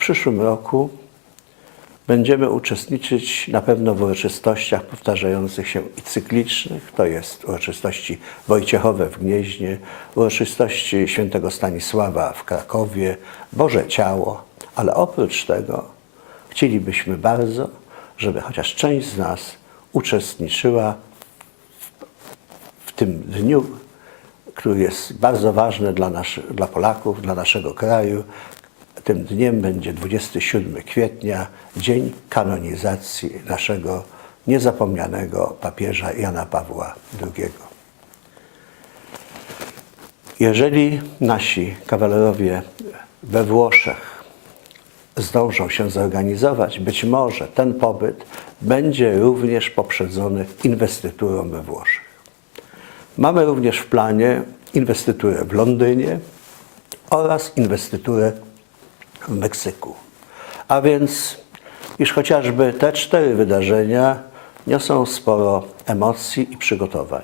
przyszłym roku będziemy uczestniczyć na pewno w uroczystościach powtarzających się i cyklicznych, to jest uroczystości Wojciechowe w Gnieźnie, uroczystości świętego Stanisława w Krakowie, Boże Ciało, ale oprócz tego chcielibyśmy bardzo, żeby chociaż część z nas uczestniczyła w tym dniu, który jest bardzo ważny dla, naszy, dla Polaków, dla naszego kraju. Tym dniem będzie 27 kwietnia, dzień kanonizacji naszego niezapomnianego papieża Jana Pawła II. Jeżeli nasi kawalerowie we Włoszech zdążą się zorganizować, być może ten pobyt będzie również poprzedzony inwestyturą we Włoszech. Mamy również w planie inwestyturę w Londynie oraz inwestyturę w Meksyku. A więc, iż chociażby te cztery wydarzenia niosą sporo emocji i przygotowań.